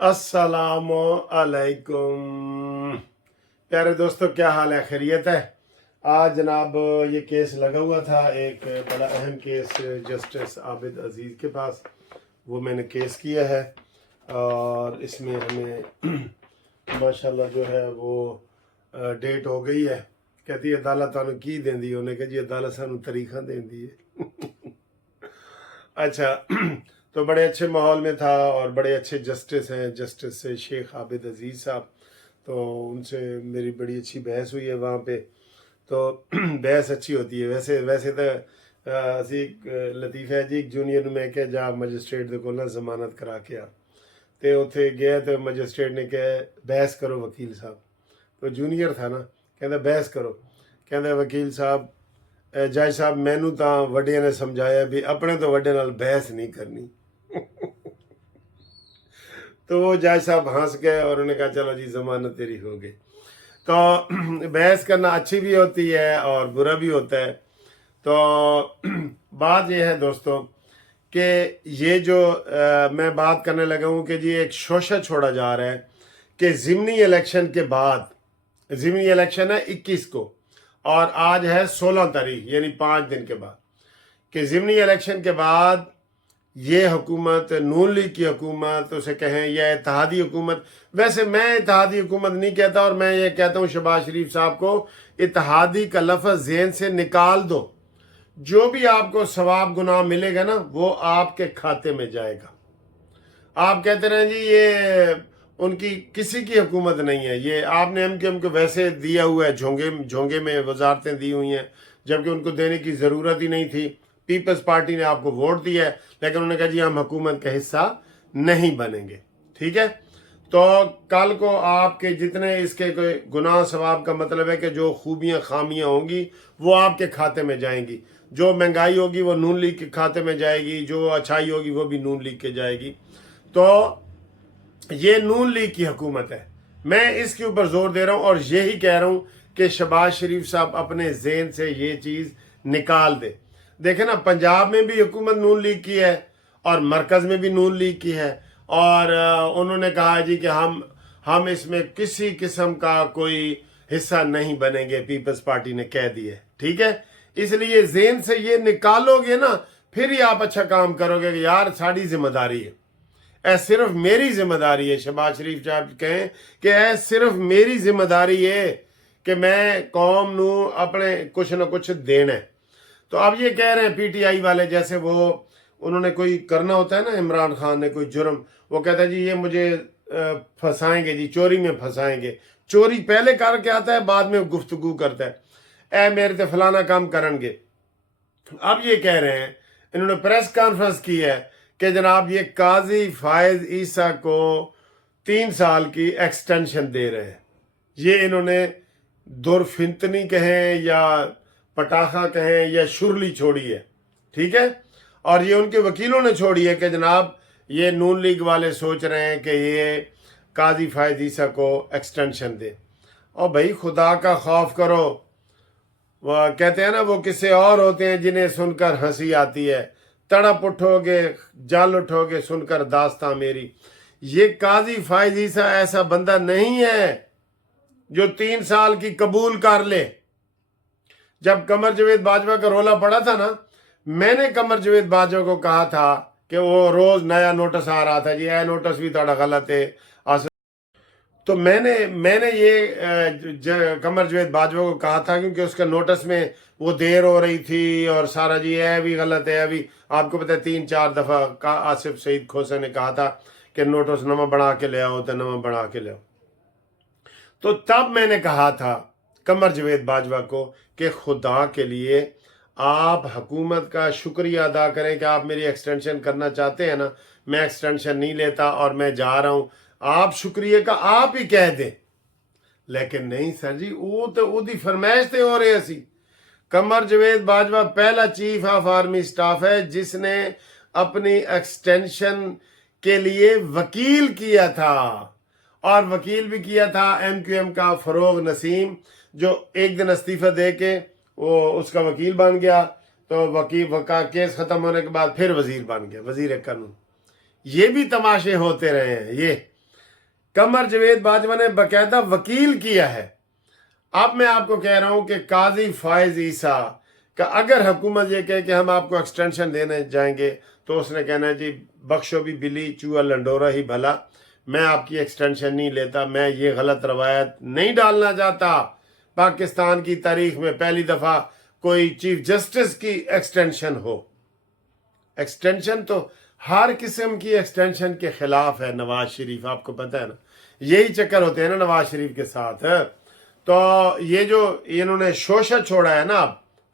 अस्सलामु अलैकुम। प्यारे दोस्तों, क्या हाल है? खैरियत है? आज जनाब ये केस लगा हुआ था, एक बड़ा अहम केस जस्टिस आबिद अजीज़ के पास। वो मैंने केस किया है और इसमें हमें माशाल्लाह जो है वो डेट हो गई है। कहती है अदालत सानू की देंदी, उन्हें कहा जी अदालत सानू तरीखा देंदी है। अच्छा, तो बड़े अच्छे माहौल में था और बड़े अच्छे जस्टिस हैं, जस्टिस से शेख आबिद अजीज़ साहब। तो उनसे मेरी बड़ी अच्छी बहस हुई है वहाँ पे। तो बहस अच्छी होती है। वैसे वैसे तो असी लतीफ़ है जी, एक जूनियर ਨੂੰ मैं क्या जा मजिस्ट्रेट ਦੇ ਕੋਲ ਨਾ ਜ਼ਮਾਨਤ ਕਰਾ ਕੇ ਆ, ਤੇ ਉੱਥੇ ਗਿਆ ਤੇ मजिस्ट्रेट ने कहा बहस करो वकील साहब। तो जूनियर था ना, कहता बहस करो। कहता वकील साहब जज साहब मैनू तो वड्डिया ने समझाया भी अपने तो वड्डे नाल बहस नहीं करनी। तो वो जज साहब हंस गए और उन्होंने कहा चलो जी जमानत तेरी हो गई। तो बहस करना अच्छी भी होती है और बुरा भी होता है। तो बात ये है दोस्तों कि ये जो मैं बात करने लगा हूँ कि जी एक शोशा छोड़ा जा रहा है कि ज़िमनी इलेक्शन के बाद, ज़िमनी इलेक्शन है 21 को और आज है 16 तारीख, यानी 5 दिन के बाद, कि ज़िमनी इलेक्शन के बाद ये हुकूमत, नून लीग की हुकूमत उसे कहें या इत्तेहादी हुकूमत, वैसे मैं इत्तेहादी हुकूमत नहीं कहता और मैं ये कहता हूँ शहबाज शरीफ साहब को इत्तेहादी का लफ्ज़ ज़हन से निकाल दो। जो भी आपको सवाब गुनाह मिलेगा ना वो आपके खाते में जाएगा। आप कहते रहे जी ये उनकी किसी की हुकूमत नहीं है, ये आपने एमक्यूएम को वैसे दिया हुआ है, झोंगे में वजारतें दी हुई हैं जबकि उनको देने की ज़रूरत ही नहीं थी। पीपल्स पार्टी ने आपको वोट दिया है लेकिन उन्होंने कहा जी हम हुकूमत का हिस्सा नहीं बनेंगे। ठीक है, तो कल को आपके जितने इसके कोई गुनाह सवाब का मतलब है कि जो खूबियाँ खामियाँ होंगी वो आपके खाते में जाएंगी। जो महंगाई होगी वो नून लीग के खाते में जाएगी, जो अच्छाई होगी वो भी नून लीग के जाएगी। तो ये नून लीग की हुकूमत है, मैं इसके ऊपर जोर दे रहा हूँ और यही कह रहा हूँ कि शहबाज शरीफ साहब अपने ज़हन से ये चीज़ निकाल दे। देखे ना, पंजाब में भी हुकूमत नून लीग की है और मरकज़ में भी नून लीग की है और उन्होंने कहा जी कि हम इसमें किसी किस्म का कोई हिस्सा नहीं बनेंगे, पीपल्स पार्टी ने कह दिया। ठीक है, इसलिए ज़हन से ये निकालोगे ना फिर ही आप अच्छा काम करोगे कि यार साड़ी जिम्मेदारी है, ऐ सिर्फ मेरी जिम्मेदारी है। शहबाज शरीफ साहब कहें कि ऐ सिर्फ मेरी जिम्मेदारी है कि मैं कौम नू अपने कुछ न कुछ देना है। तो अब ये कह रहे हैं पीटीआई वाले, जैसे वो उन्होंने कोई करना होता है ना, इमरान खान ने कोई जुर्म, वो कहता है जी ये मुझे फंसाएंगे जी, चोरी में फंसाएंगे। चोरी पहले करके आता है, बाद में गुफ्तगू करता है ए मेरे ते फलाना काम करेंगे। अब ये कह रहे हैं, इन्होंने प्रेस कॉन्फ्रेंस की है कि जनाब ये काजी फायज ईसा को 3 साल की एक्सटेंशन दे रहे हैं। ये इन्होंने दुरफिंतनी कहें या पटाखा कहें या शुरली छोड़ी है। ठीक है, और ये उनके वकीलों ने छोड़ी है कि जनाब ये नून लीग वाले सोच रहे हैं कि ये काजी फायज ईसा को एक्सटेंशन दे। और भाई खुदा का खौफ करो। वह कहते हैं ना वो किस्से और होते हैं जिन्हें सुनकर हंसी आती है, तड़प उठोगे जल उठोगे सुनकर दास्तां मेरी। ये काजी फायज ईसा ऐसा बंदा नहीं है जो 3 साल की कबूल कर ले। जब कमर जावेद बाजवा का रोला पड़ा था ना, मैंने कमर जावेद बाजवा को कहा था कि वो रोज नया नोटिस आ रहा था जी, यह नोटिस भी थोड़ा गलत है। तो मैंने ये कमर जावेद बाजवा को कहा था क्योंकि उसका नोटिस में वो देर हो रही थी और सारा जी यह भी गलत है। अभी आपको पता है 3-4 दफ़ा का आसिफ सईद खोसा ने कहा था कि नोटिस नवा बना के ले आओ, तो नवा बना के ले आओ। तो तब मैंने कहा था कमर जावेद बाजवा को कि खुदा के लिए आप हुकूमत का शुक्रिया अदा करें कि आप मेरी एक्सटेंशन करना चाहते हैं ना, मैं एक्सटेंशन नहीं लेता और मैं जा रहा हूँ, आप शुक्रिया का आप ही कह दें। लेकिन नहीं सर जी, वो तो उदी फरमाइश ते हो रहे सी। कमर जावेद बाजवा पहला चीफ ऑफ आर्मी स्टाफ है जिसने अपनी एक्सटेंशन के लिए वकील किया था और वकील भी किया था एमक्यूएम का फरोग नसीम, जो एक दिन इस्तीफा दे के वो उसका वकील बन गया। तो वकील का केस खत्म होने के बाद फिर वजीर बन गया, वजीर कानून। ये भी तमाशे होते रहे हैं। कमर जवेद बाजवा ने बाकायदा वकील किया है। अब मैं आपको कह रहा हूं कि काजी फायज ईसा का अगर हुकूमत ये कहे कि हम आपको एक्सटेंशन देने जाएंगे तो उसने कहना है जी बख्शो भी बिली चूहा लंडोरा ही भला, मैं आपकी एक्सटेंशन नहीं लेता, मैं ये गलत रवायत नहीं डालना चाहता। पाकिस्तान की तारीख में पहली दफ़ा कोई चीफ जस्टिस की एक्सटेंशन हो। एक्सटेंशन तो हर किस्म की एक्सटेंशन के खिलाफ है नवाज शरीफ, आपको पता है ना, यही चक्कर होते हैं ना नवाज शरीफ के साथ। तो ये जो इन्होंने शोषा छोड़ा है ना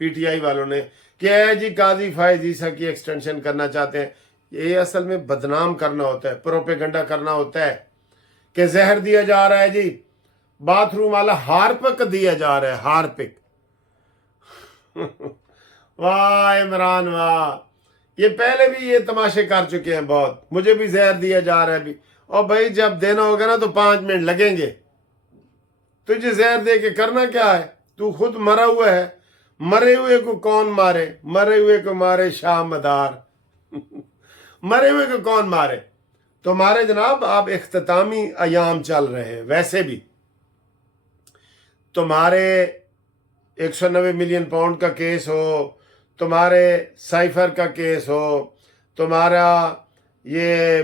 पीटीआई वालों ने कि जी काजी फायज ईसा की एक्सटेंशन करना चाहते हैं, ये असल में बदनाम करना होता है, प्रोपेगेंडा करना होता है कि जहर दिया जा रहा है जी, बाथरूम वाला हार्पिक दिया जा रहा है, हार्पिक। वाह इमरान वाह, ये पहले भी ये तमाशे कर चुके हैं बहुत, मुझे भी जहर दिया जा रहा है अभी। और भाई जब देना होगा ना तो 5 मिनट लगेंगे। तुझे जहर दे के करना क्या है, तू खुद मरा हुआ है, मरे हुए को कौन मारे, मरे हुए को मारे शाह मदार। मरे हुए को कौन मारे, तो मारे जनाब। आप इख्तितामी अयाम चल रहे हैं, वैसे भी तुम्हारे 190 मिलियन पाउंड का केस हो, तुम्हारे साइफर का केस हो, तुम्हारा ये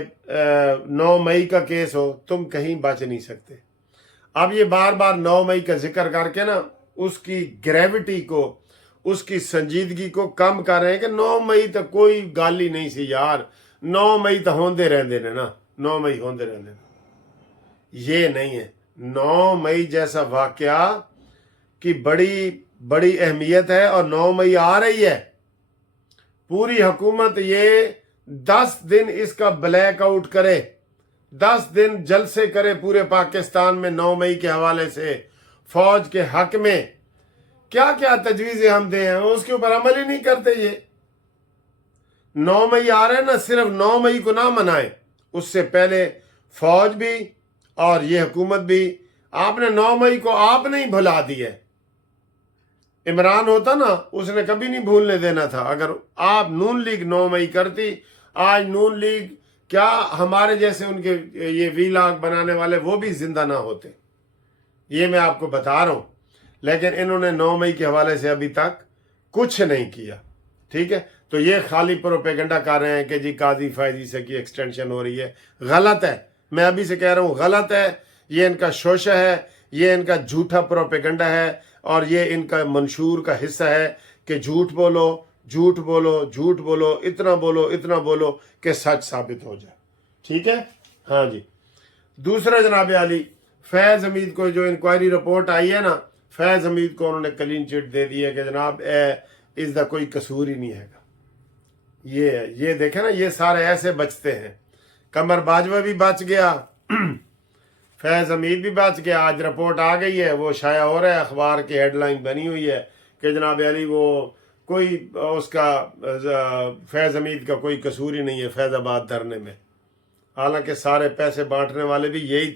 9 मई का केस हो, तुम कहीं बच नहीं सकते। अब ये बार बार 9 मई का जिक्र करके ना उसकी ग्रेविटी को, उसकी संजीदगी को कम कर रहे हैं कि 9 मई तक कोई गाली नहीं सी यार, 9 मई तो होंदे रहंदे ने ना, 9 मई होंदे रहंदे ने। ये नहीं है, 9 मई जैसा वाकया की बड़ी बड़ी अहमियत है और 9 मई आ रही है। पूरी हुकूमत ये 10 दिन इसका ब्लैक आउट करे, 10 दिन जलसे करे पूरे पाकिस्तान में 9 मई के हवाले से, फौज के हक में क्या क्या तजवीज़ें हम दे हैं उसके ऊपर अमल ही नहीं करते। ये 9 मई आ रहे हैं ना, सिर्फ 9 मई को ना मनाए, उससे पहले फौज भी और ये हुकूमत भी, आपने 9 मई को आपने ही भुला दी है। इमरान होता ना, उसने कभी नहीं भूलने देना था। अगर आप नून लीग 9 मई करती, आज नून लीग क्या हमारे जैसे उनके ये वीलाग बनाने वाले वो भी जिंदा ना होते, ये मैं आपको बता रहा हूं। लेकिन इन्होंने 9 मई के हवाले से अभी तक कुछ नहीं किया, ठीक है। तो ये खाली प्रोपेगेंडा कर रहे हैं कि जी काजी फायज ईसा की एक्सटेंशन हो रही है, गलत है। मैं अभी से कह रहा हूं गलत है, ये इनका शोषा है, ये इनका झूठा प्रोपेगेंडा है और ये इनका मंशूर का हिस्सा है कि झूठ बोलो झूठ बोलो झूठ बोलो, इतना बोलो कि सच साबित हो जाए, ठीक है। हाँ जी। दूसरा जनाब आली, फैज़ हमीद को जो इंक्वायरी रिपोर्ट आई है ना, फैज़ हमीद को उन्होंने क्लीन चिट दे दी है कि जनाब इसका कोई कसूर ही नहीं है। ये देखे ना, ये सारे ऐसे बचते हैं। कमर बाजवा भी बच गया, फैज़ हमीद भी बच गया। आज रिपोर्ट आ गई है, वो शाया हो रहा है, अखबार की हेडलाइन बनी हुई है कि जनाब अली वो कोई उसका फैज़ हमीद का कोई कसूर ही नहीं है फैज़ाबाद धरने में। हालांकि सारे पैसे बांटने वाले भी यही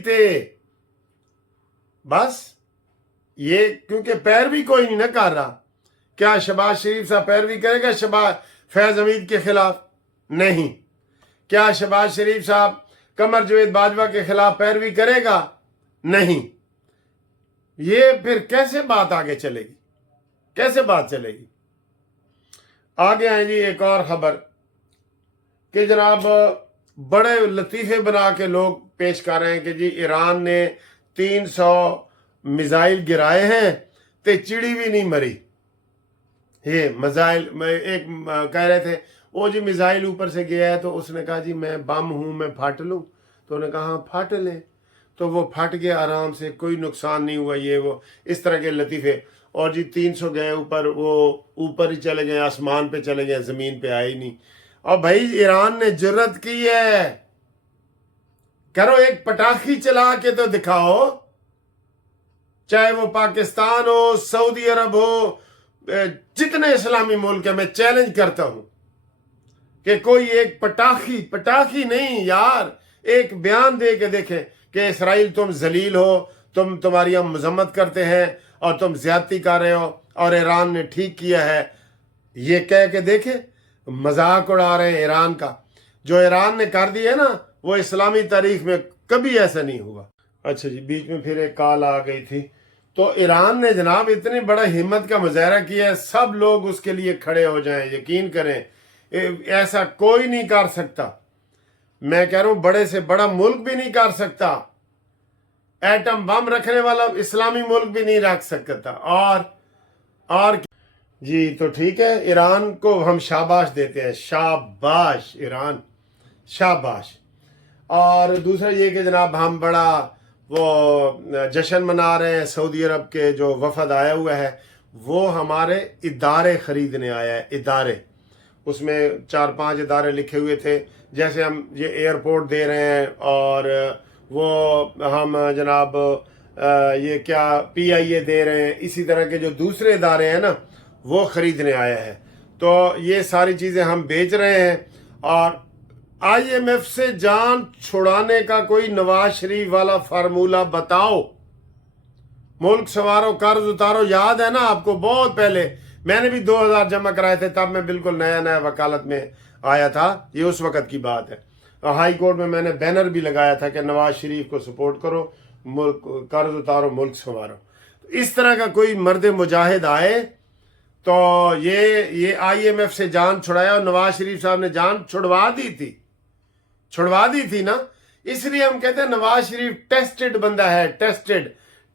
थे बस ये, क्योंकि पैरवी कोई नहीं ना कर रहा। क्या शहबाज शरीफ साहब पैरवी करेगा फैज़ हमीद के खिलाफ? नहीं। क्या शहबाज शरीफ साहब कमर जवेद बाजवा के खिलाफ पैरवी करेगा? नहीं। ये फिर कैसे बात आगे चलेगी, कैसे बात चलेगी? आगे आए जी एक और खबर कि जनाब बड़े लतीफे बना के लोग पेश कर रहे हैं कि जी ईरान ने 300 मिसाइल गिराए हैं ते चिड़ी भी नहीं मरी। ये मिसाइल एक कह रहे थे वो जी मिसाइल ऊपर से गया है, तो उसने कहा जी मैं बम हूं, मैं फट लूं, तो उन्होंने कहा हाँ फट ले, तो वो फट गया आराम से, कोई नुकसान नहीं हुआ, ये वो इस तरह के लतीफे। और जी 300 गए ऊपर, वो ऊपर ही चले गए, आसमान पे चले गए, जमीन पे आए ही नहीं। और भाई ईरान ने जुर्रत की है, करो एक पटाखी चला के तो दिखाओ, चाहे वो पाकिस्तान हो, सऊदी अरब हो, जितने इस्लामी मुल्क है, मैं चैलेंज करता हूं कि कोई एक पटाखी नहीं यार, एक बयान दे के देखें कि इसराइल तुम जलील हो, तुम्हारी हम मजम्मत करते हैं और तुम ज्यादती कर रहे हो और ईरान ने ठीक किया है, ये कह के देखे। मजाक उड़ा रहे हैं ईरान का, जो ईरान ने कर दिया ना वो इस्लामी तारीख में कभी ऐसा नहीं हुआ। अच्छा जी, बीच में फिर एक कॉल आ गई थी। तो ईरान ने जनाब इतनी बड़ा हिम्मत का मुजाहरा किया है, सब लोग उसके लिए खड़े हो जाएं, यकीन करें, ऐसा कोई नहीं कर सकता। मैं कह रहा हूं बड़े से बड़ा मुल्क भी नहीं कर सकता, एटम बम रखने वाला इस्लामी मुल्क भी नहीं रख सकता। और जी तो ठीक है, ईरान को हम शाबाश देते हैं, शाबाश ईरान, शाबाश। और दूसरा ये कि जनाब हम बड़ा वो जश्न मना रहे हैं, सऊदी अरब के जो वफद आया हुआ है वो हमारे इदारे खरीदने आया है, इदारे। उसमें 4-5 इदारे लिखे हुए थे, जैसे हम ये एयरपोर्ट दे रहे हैं, और वो हम जनाब ये क्या PIA दे रहे हैं, इसी तरह के जो दूसरे इदारे हैं ना वो खरीदने आया है। तो ये सारी चीज़ें हम बेच रहे हैं। और IMF से जान छुड़ाने का कोई नवाज शरीफ वाला फार्मूला बताओ। मुल्क संवारो, कर्ज उतारो, याद है ना आपको? बहुत पहले मैंने भी 2000 जमा कराए थे, तब मैं बिल्कुल नया नया वकालत में आया था, ये उस वक्त की बात है। हाई कोर्ट में मैंने बैनर भी लगाया था कि नवाज शरीफ को सपोर्ट करो, मुल्क कर्ज उतारो, मुल्क संवारो। तो इस तरह का कोई मर्द मुजाहिद आए तो ये IMF से जान छुड़ाया, और नवाज शरीफ साहब ने जान छुड़वा दी थी ना। इसलिए हम कहते हैं नवाज शरीफ टेस्टेड बंदा है,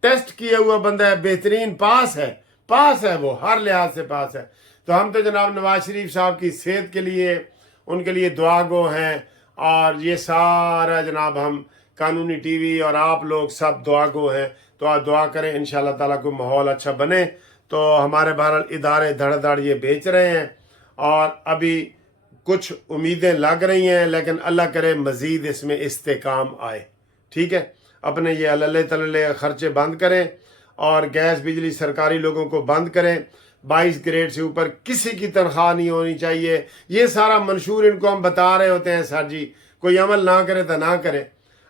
टेस्ट किया हुआ बंदा है, बेहतरीन पास है, वो हर लिहाज से पास है। तो हम तो जनाब नवाज शरीफ साहब की सेहत के लिए, उनके लिए दुआ गो हैं। और ये सारा जनाब हम कानूनी TV और आप लोग सब दुआ गो हैं। तो आप दुआ करें इंशाअल्लाह ताला को माहौल अच्छा बने। तो हमारे बहरहाल इदारे धड़ ये बेच रहे हैं, और अभी कुछ उम्मीदें लग रही हैं, लेकिन अल्लाह करे मज़ीद इसमें इस्तेकाम आए। ठीक है, अपने ये अल्ले तल्ले खर्चे बंद करें, और गैस बिजली सरकारी लोगों को बंद करें। 22 ग्रेड से ऊपर किसी की तनख्वाह नहीं होनी चाहिए। ये सारा मंशूर इनको हम बता रहे होते हैं, सर जी कोई अमल ना करे तो ना करे।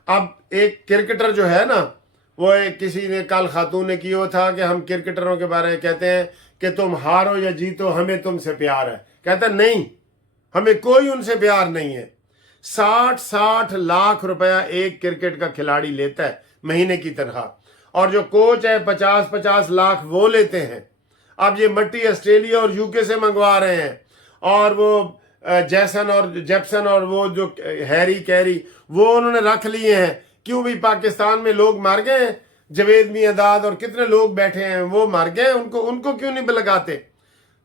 अब एक क्रिकेटर जो है ना, वो किसी ने कल खातून ने किया था कि हम क्रिकेटरों के बारे में कहते हैं कि तुम हारो या जीतो हमें तुमसे प्यार है। कहता नहीं, हमें कोई उनसे प्यार नहीं है। 60 लाख रुपया एक क्रिकेट का खिलाड़ी लेता है महीने की तनख्वाह, और जो कोच है 50 लाख वो लेते हैं। अब ये मट्टी ऑस्ट्रेलिया और UK से मंगवा रहे हैं, और वो जेप्सन और वो जो हैरी कैरी वो उन्होंने रख लिए हैं। क्यों भी पाकिस्तान में लोग मर गए, जवेद मियांदाद और कितने लोग बैठे हैं वो मर गए, उनको क्यों नहीं लगाते?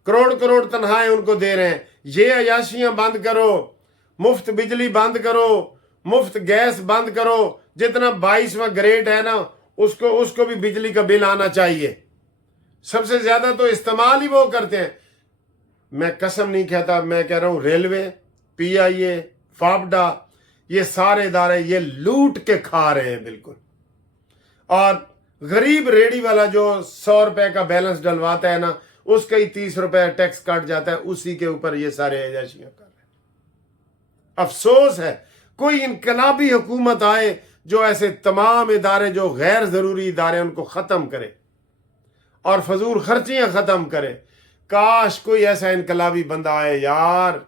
करोड़ तनख्वाहें उनको दे रहे हैं। ये अयाशियां बंद करो, मुफ्त बिजली बंद करो, मुफ्त गैस बंद करो। जितना 22वां ग्रेड है ना, उसको भी बिजली का बिल आना चाहिए। सबसे ज्यादा तो इस्तेमाल ही वो करते हैं। मैं कसम नहीं कहता, मैं कह रहा हूं रेलवे, PIA, फापडा, ये सारे इदारे ये लूट के खा रहे हैं बिल्कुल। और गरीब रेडी वाला जो 100 रुपए का बैलेंस डलवाता है ना, उसका ही 30 रुपए टैक्स कट जाता है, उसी के ऊपर ये सारे एजाशियां कर रहे हैं। अफसोस है कोई इनकलाबी हुकूमत आए जो ऐसे तमाम इदारे जो गैर जरूरी इदारे उनको खत्म करे और फजूल खर्चियां खत्म करे। काश कोई ऐसा इनकलाबी बंदा आए यार।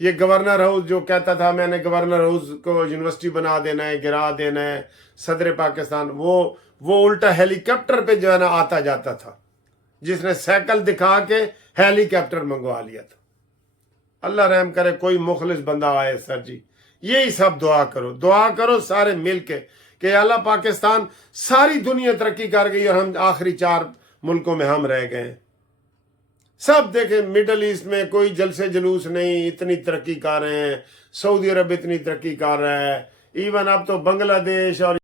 ये गवर्नर हाउस जो कहता था मैंने गवर्नर हाउस को यूनिवर्सिटी बना देना है, गिरा देना है, सदर पाकिस्तान, वो उल्टा हेलीकॉप्टर पे जो है ना आता जाता था, जिसने साइकिल दिखा के हेलीकॉप्टर मंगवा लिया था। अल्लाह रहम करे कोई मुखलिस बंदा आए सर जी। यही सब दुआ करो सारे मिल के कि अल्लाह पाकिस्तान, सारी दुनिया तरक्की कर गई और हम आखिरी 4 मुल्कों में हम रह गए। सब देखें मिडल ईस्ट में कोई जलसे जुलूस नहीं, इतनी तरक्की कर रहे हैं। सऊदी अरब इतनी तरक्की कर रहा है, इवन अब तो बांग्लादेश और